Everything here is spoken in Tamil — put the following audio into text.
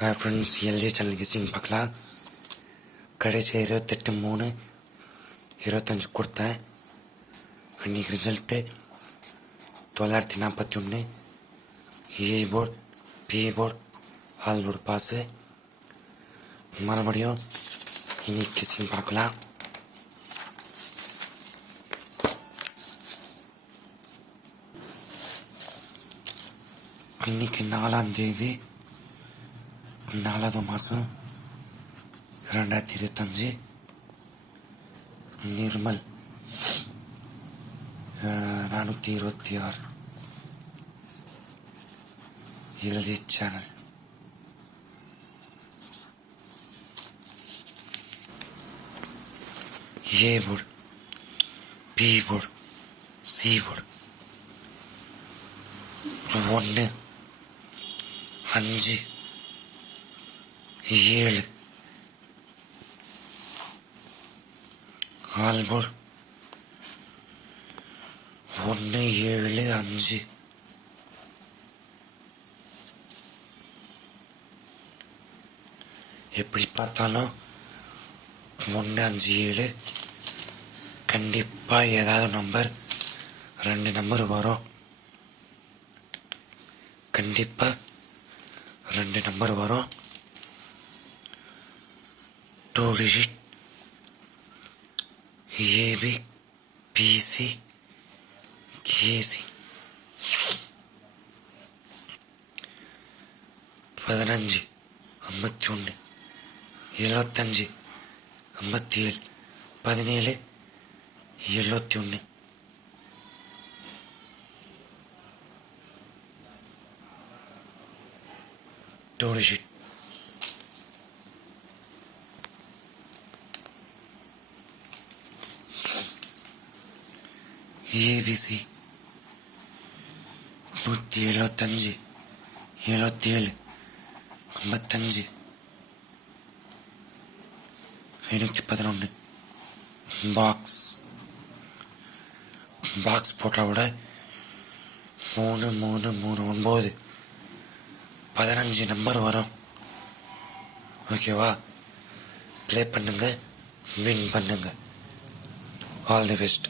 Hi friends, L G channel guessing பார்க்கலாம். கடைசி 28/3/25 கொடுத்தேன். அன்றைக்கி result 941. A board, B board, all board pass. மறுபடியும் இன்னைக்கு கெஸிங் பார்க்கலாம். இன்னைக்கு 4ஆம் தேதி 4வது மாதம் 2025. Nirmal 426. L G channel. A board, B board, C board 1, 5, 7. All board 1, 7, 5. எப்படி பார்த்தாலும் 1, 5, 7 கண்டிப்பாக ஏதாவது நம்பர் 2 நம்பர் வரும். கண்டிப்பாக 2 நம்பர் வரும். 2 டிஜிட் ஏபி, பிசி, கேசி. 15, 51, 75, 57, 17, 71. Two digit. ABC 175, 77, 55, 511. பாக்ஸ் போட்டா விட 3, 3, 3, 9, 15 நம்பர் வரும். ஓகேவா? ப்ளே பண்ணுங்க, வின் பண்ணுங்க. All the best.